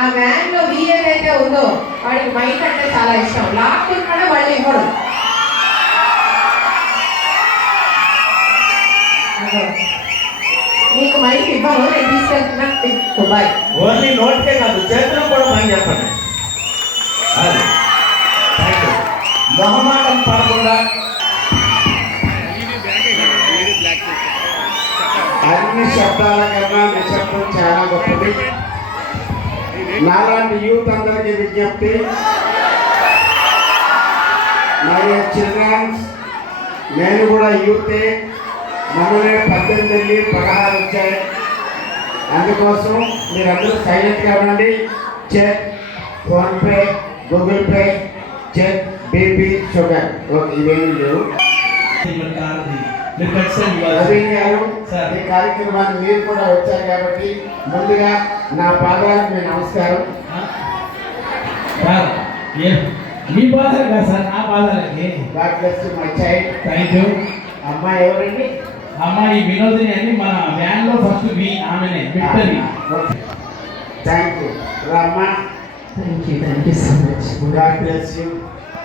ఆ వ్యాన్ లో వి ఏదైతే ఉందో వాడికి మైక్ అంటే చాలా ఇష్టం. లాక్కుంటాడో వాళ్ళు ఇవ్వడు. నీకు మైక్ ఇవ్వను, నేను తీసుకెళ్తున్నా. బాయ్. ఓన్లీ నోట్కే కాదు, చేతులు కూడా పని చెప్పండి. అది మొహమాటం పడకుండా అన్ని శబ్దాల కన్నా నిశ్శబ్దం చాలా గొప్పది. నాలాంటి యూత్ అందరికీ విజ్ఞప్తి, మరి చిల్డ్రన్స్, నేను కూడా యూతే. మనమే 18 16 వచ్చాయి. అందుకోసం మీరందరూ సైలెంట్గా ఉండండి. Check, PhonePe, Google Pay, check, BP, sugar ఇవేమీ లేవు. నవీన్ గారు, ఈ కార్యక్రమాన్ని మీరు కూడా వచ్చారు కాబట్టి ముందుగా నా పాదాలకు మీ నమస్కారం. మీ పాదాలు కాదు సార్, నా పాదాలకి. God bless you my child. Thank you. అమ్మాయి ఎవరండి? అమ్మాయి వినోదిని అని మన వ్యాన్ లో ఫస్ట్ ఆమెనే విక్టరీ. థ్యాంక్ యూ రామ్మా. Thank you so much. God bless you.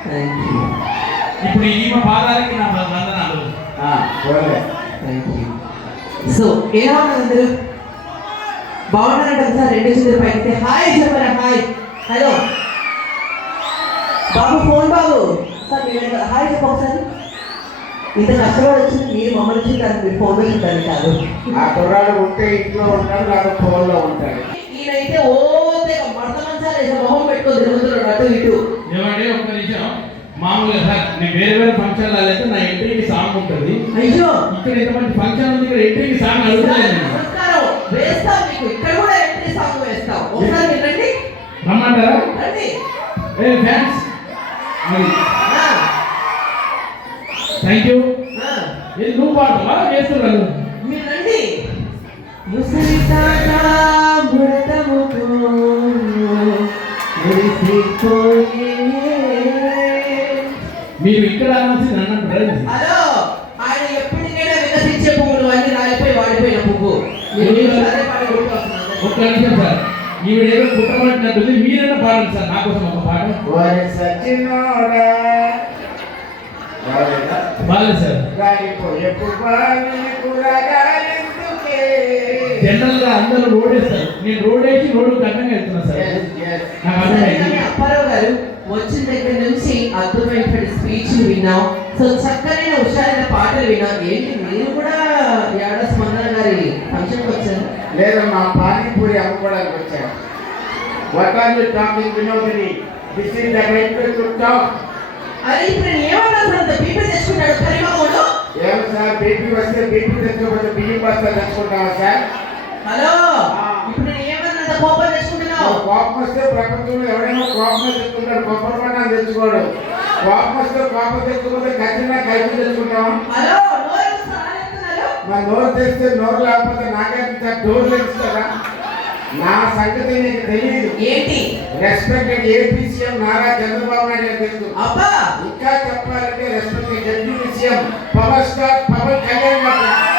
Thank you. ఇప్పుడు ఈమె పాదాలకి నా వందనాలు. Thank you. సో ఎలా ఉన్నారు అందరూ? బాగున్నారంట సార్? రెండు చేతులు పైకి హాయ్ చెప్పరా. హాయ్. హలో బాబు, ఫోన్ బాబు సార్ మీరు హాయ్ చెప్పు ఒకసారి. ఇంత కష్టపడి వచ్చింది మీరు మమ్మల్ని చూడాలి, మీరు ఫోన్లో చూడాలి కాదు. ఆ కుర్రాడు ఉంటే ఇంట్లో ఉంటాడు, లేదా ఫోన్లో ఉంటాడు. ఈయనైతే ఓ మడత మంచాలు మొహం పెట్టుకొని తిరుగుతున్నాడు అటు ఇటు. ఏమంటే ఒక్క నిమిషం, మామూలుగా సార్ నేను వేరే ఫంక్షన్ అయితే నా ఎంట్రీకి సాంగ్ ఉంటుంది. అయ్యో ఇక్కడ ఎంతమంది ఫంక్షన్ ఉంది, ఇక్కడ ఎంట్రీకి సాంగ్ అడుగుతాను. వేస్తాం మీకు, ఇక్కడ కూడా ఎంట్రీ సాంగ్ వేస్తాం. ఒకసారి మీరు రండి. రమ్మంటారా? రండి. Fans thank you. నువ్వు పాటవా చేస్తున్నాను? మీరు రండి. ముసలి తాత ముడతముతో మీరు ఇక్కడ అనాల్సింది అన్నట్టు. హలో, ఆయన ఎప్పటికైనా వికసించే పువ్వులు అన్ని రాలిపోయి వాడిపోయిన పువ్వు. ఒక్క నిమిషం సార్, ఈవిడేదో కుట్టబట్టినట్టుంది, మీరైనా పాడండి సార్ నా కోసం ఒక పాట. బాలేదు సార్. జనరల్ గా అందరూ రోడ్ వేస్తారు, నేను రోడ్ వేసి రోడ్డు కట్టంగా వెళ్తున్నా సార్. నాకు అర్థమైంది. అప్పారావు గారు వచ్చిన దగ్గర నుంచి అద్భుతమైన స్పీచ్ విన్నాం. సో చక్కనైన హుషారైన పాటలు విన్నాం. ఏంటి మీరు కూడా యాడ స్పందన గారి ఫంక్షన్కి వచ్చారు? లేదు, మా పానీపూరి అమ్ముకోవడానికి వచ్చాను. What are you talking Vinodini? This is the right way to talk. అరే ఇప్పుడు ఏమన్నా అంత బీపీ తెచ్చుకున్నాడు పరిమళంలో? ఏం సార్, బీపీ వస్తే బీపీ తెచ్చుకోకపోతే బియ్యం బస్తా తెచ్చుకుంటావా సార్? హలో, ఇప్పుడు నేను ఏమన్నా కోపం తెచ్చుకుంటున్నావు? కోపం వస్తే ప్రపంచంలో ఎవడైనా కోపం తెచ్చుకుంటాడు, కొబ్బరి పన్నాను తెచ్చుకోడు. కోపం వస్తే కోపం తెచ్చుకోకపోతే ఖచ్చితంగా కలిపి తెచ్చుకుంటాం. హలో, నోరు సారేస్తున్నారు. మా నోరు తెస్తే నోరు లేకపోతే నాకే డోర్ తెలుసు కదా. నా సంగతి నీకు తెలియదు. ఏంటి? Respected AP CM Nara Chandrababu Naidu తెలుసు. అబ్బా, ఇంకా చెప్పాలంటే respected deputy CM power star Pawan Kalyan గారు.